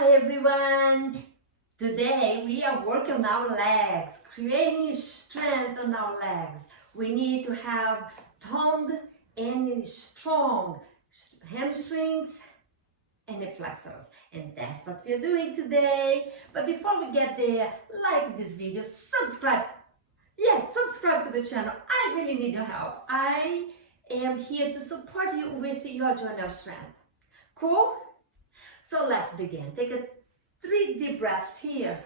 Hi everyone! Today we are working on our legs, creating strength on our legs. We need to have toned and strong hamstrings and flexors. And that's what we're doing today. But before we get there, like this video, subscribe. Yes, subscribe to the channel. I really need your help. I am here to support you with your journey of strength. Cool? So let's begin. Take 3 deep breaths here.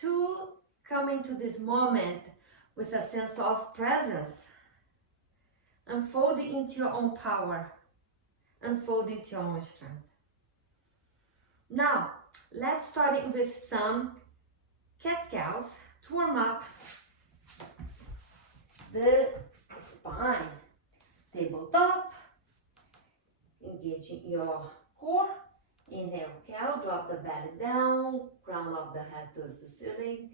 2, coming to this moment with a sense of presence. Unfolding into your own power. Unfolding to your own strength. Now, let's start with some cat-cows to warm up the spine. Tabletop. Engaging your core. Inhale, cow, drop the belly down, crown of the head towards the ceiling.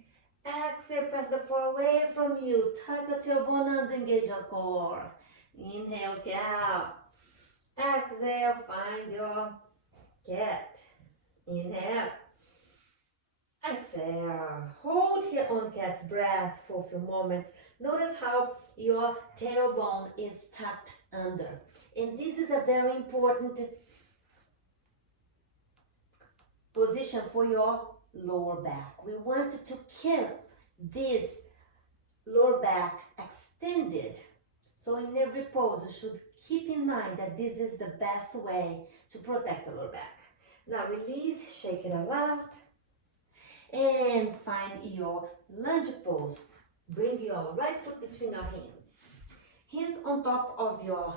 Exhale, press the floor away from you. Tuck the tailbone under, engage your core. Inhale, cow. Exhale, find your cat. Inhale. Exhale. Hold here on cat's breath for a few moments. Notice how your tailbone is tucked under. And this is a very important position for your lower back. We want to keep this lower back extended. So in every pose, you should keep in mind that this is the best way to protect the lower back. Now release, shake it all out, and find your lunge pose. Bring your right foot between your hands. Hands on top of your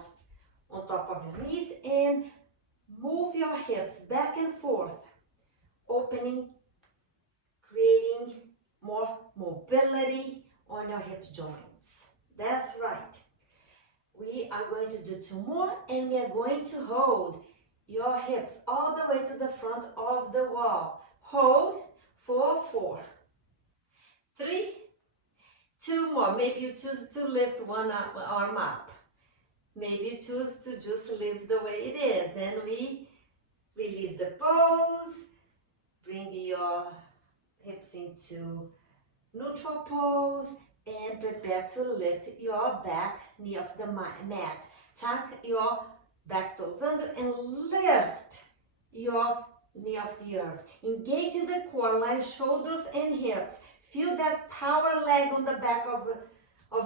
knees, and move your hips back and forth, opening, creating more mobility on your hip joints. That's right. We are going to do 2 more, and we are going to hold your hips all the way to the front of the wall. Hold for 4, 3, 2 more. Maybe you choose to lift one arm up. Maybe you choose to just leave the way it is. Then we release the pose. Bring your hips into neutral pose and prepare to lift your back knee off the mat. Tuck your back toes under and lift your knee off the earth. Engage in the core line, shoulders and hips. Feel that power leg on the back of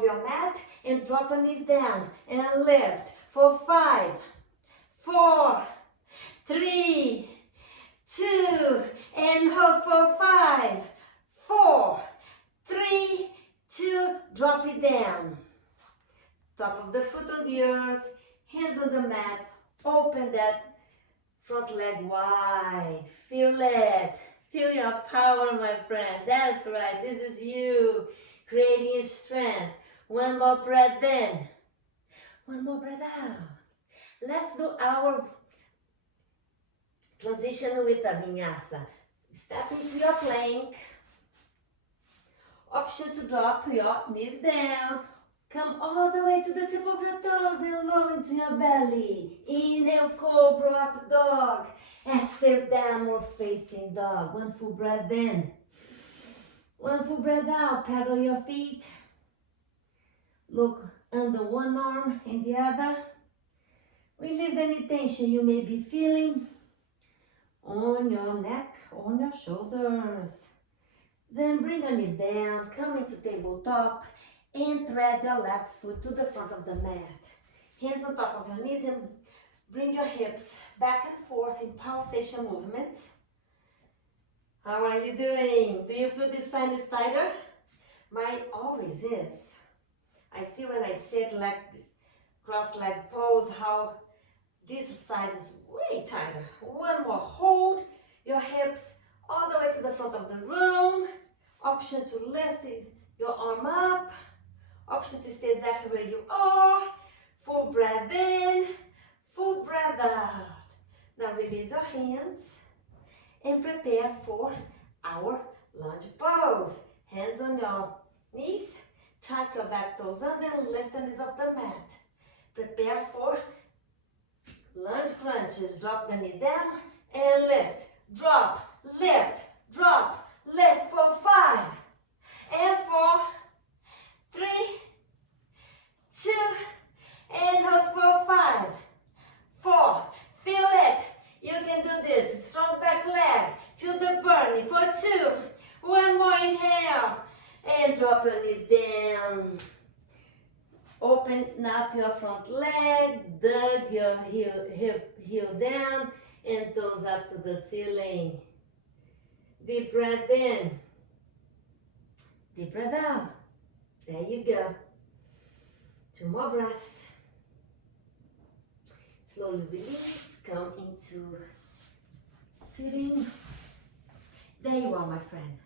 your mat, and drop your knees down and lift for 5, 4, 3, 2, and hold for 5, 4, 3, 2, drop it down. Top of the foot on the earth, hands on the mat, open that front leg wide. Feel it. Feel your power, my friend. That's right. This is you creating strength. One more breath in. One more breath out. Let's do our transition with a vinyasa. Step into your plank. Option to drop your knees down. Come all the way to the tip of your toes and lower into your belly. Inhale, cobra, up dog. Exhale, downward facing dog. One full breath in. One full breath out. Pedal your feet. Look under one arm and the other. Release any tension you may be feeling on your neck, on your shoulders. Then bring your knees down, come into tabletop, and thread your left foot to the front of the mat. Hands on top of your knees, and bring your hips back and forth in pulsation movements. How are you doing? Do you feel this side is tighter? Mine always is. I see when I sit cross-leg pose how this side is way tighter. One more. Hold your hips all the way to the front of the room. Option to lift your arm up. Option to stay exactly where you are. Full breath in, full breath out. Now release your hands and prepare for our lunge pose. Hands on your knees. Tuck your back toes under and lift the knees off the mat. Prepare for Lunge crunches. Drop the knee down and lift. Drop, lift, drop, lift for 5 and 4, 3, 2, and hold for 5, 4. Feel it. You can do this. Strong back leg. Feel the burning for 2. One more inhale. And drop your knees down. Open up your front leg. Drag your heel down and toes up to the ceiling. Deep breath in. Deep breath out. There you go. 2 more breaths. Slowly release. Come into sitting. There you are, my friend.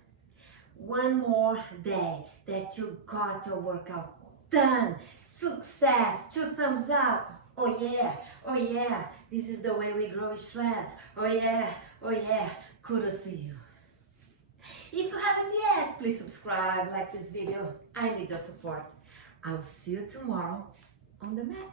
One more day that you got your workout done. Success. 2 thumbs up. Oh yeah. Oh yeah. This is the way we grow strength. Oh yeah. Oh yeah. Kudos to you. If you haven't yet, please subscribe, like this video. I need your support. I'll see you tomorrow on the mat.